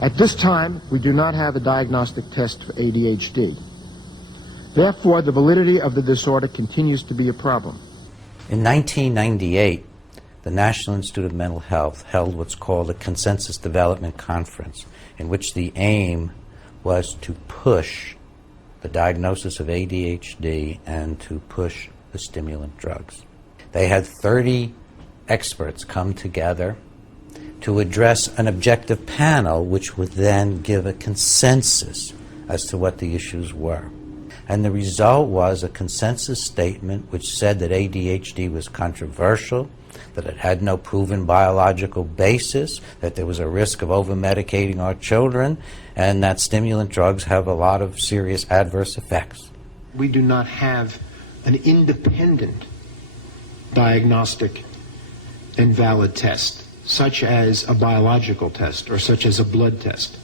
At this time, we do not have a diagnostic test for ADHD. Therefore, the validity of the disorder continues to be a problem. In 1998, the National Institute of Mental Health held what's called a Consensus Development Conference, in which the aim was to push the diagnosis of ADHD and to push the stimulant drugs. They had 30 experts come together to address an objective panel which would then give a consensus as to what the issues were. And the result was a consensus statement which said that ADHD was controversial, that it had no proven biological basis, that there was a risk of over-medicating our children, and that stimulant drugs have a lot of serious adverse effects. We do not have an independent diagnostic and valid test, such as a biological test or such as a blood test.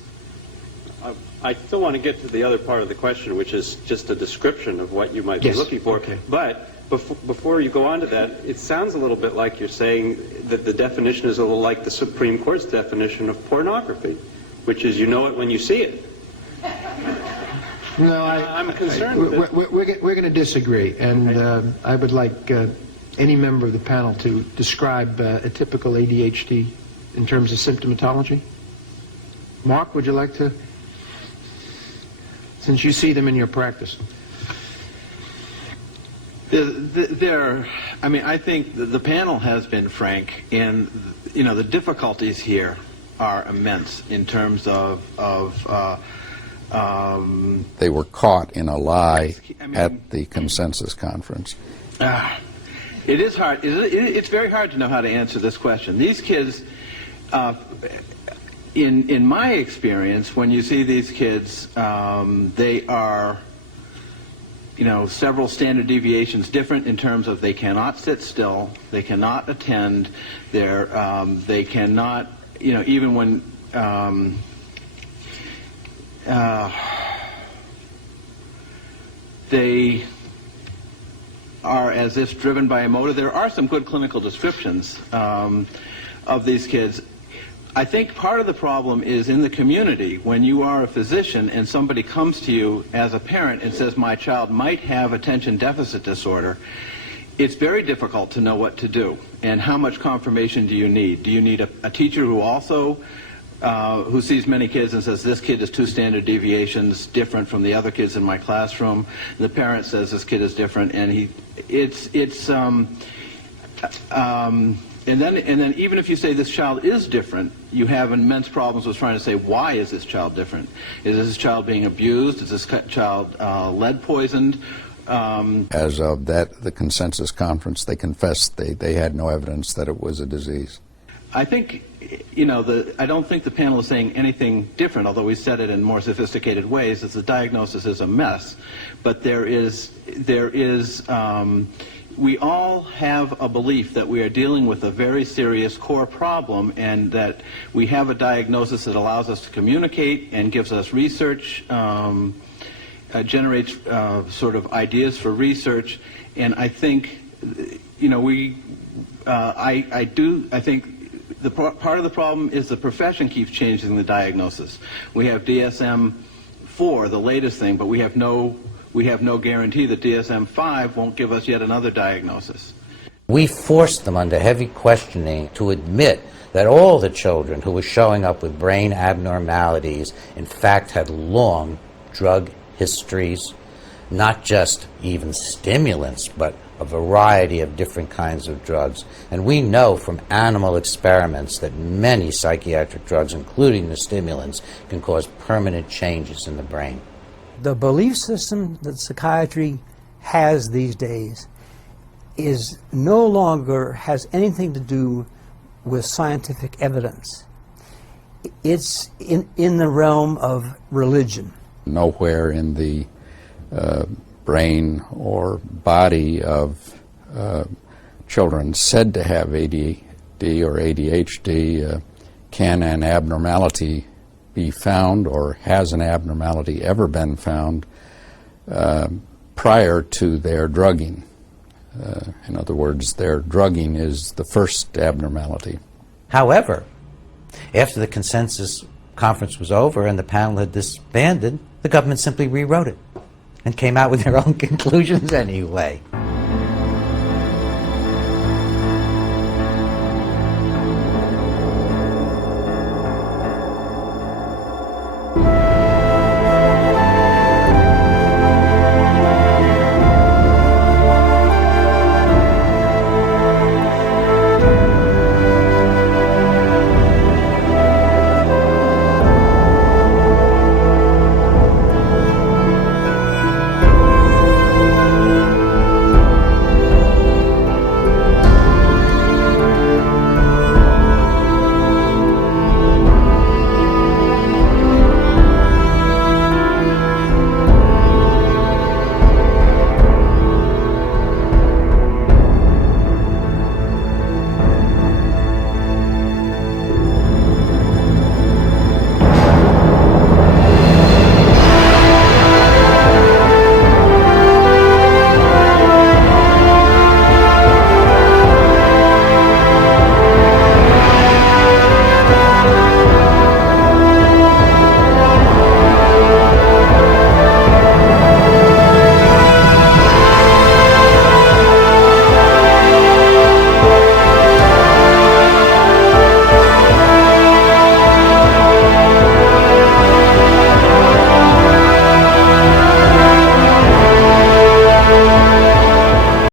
I still want to get to the other part of the question, which is just a description of what you might be looking for. Okay. But before you go on to that, it sounds a little bit like you're saying that the definition is a little like the Supreme Court's definition of pornography, which is you know it when you see it. No, I'm concerned with it. We're going to disagree, and I would like any member of the panel to describe a typical ADHD in terms of symptomatology. Mark, would you like to? Since you see them in your practice. I think the panel has been frank, and the difficulties here are immense in terms of they were caught in a lie at the consensus conference. It is hard. It's very hard to know how to answer this question. These kids, in my experience, when you see these kids, they are, several standard deviations different in terms of they cannot sit still, they cannot attend, they cannot, even when they are as if driven by a motive. There are some good clinical descriptions of these kids. I think part of the problem is in the community when you are a physician and somebody comes to you as a parent and says my child might have attention deficit disorder. It's very difficult to know what to do and how much confirmation do you need. Do you need a teacher who also who sees many kids and says this kid is 2 standard deviations different from the other kids in my classroom? The parent says this kid is different, and and then even if you say this child is different, you have immense problems with trying to say why is this child different? Is this child being abused? Is this child lead poisoned? As of the consensus conference, they confessed they had no evidence that it was a disease. I think, I don't think the panel is saying anything different, although we said it in more sophisticated ways, that the diagnosis is a mess. But we all have a belief that we are dealing with a very serious core problem and that we have a diagnosis that allows us to communicate and gives us research, generates sort of ideas for research. And I think, I think part of the problem is the profession keeps changing the diagnosis. We have DSM-4, the latest thing, but we have no guarantee that DSM-5 won't give us yet another diagnosis. We forced them under heavy questioning to admit that all the children who were showing up with brain abnormalities in fact had long drug histories, not just even stimulants, but a variety of different kinds of drugs. And we know from animal experiments that many psychiatric drugs, including the stimulants, can cause permanent changes in the brain. The belief system that psychiatry has these days is no longer has anything to do with scientific evidence. It's in the realm of religion. Nowhere in the brain or body of children said to have ADD or ADHD can an abnormality be found, or has an abnormality ever been found prior to their drugging. In other words, their drugging is the first abnormality. However, after the consensus conference was over and the panel had disbanded, the government simply rewrote it and came out with their own conclusions anyway.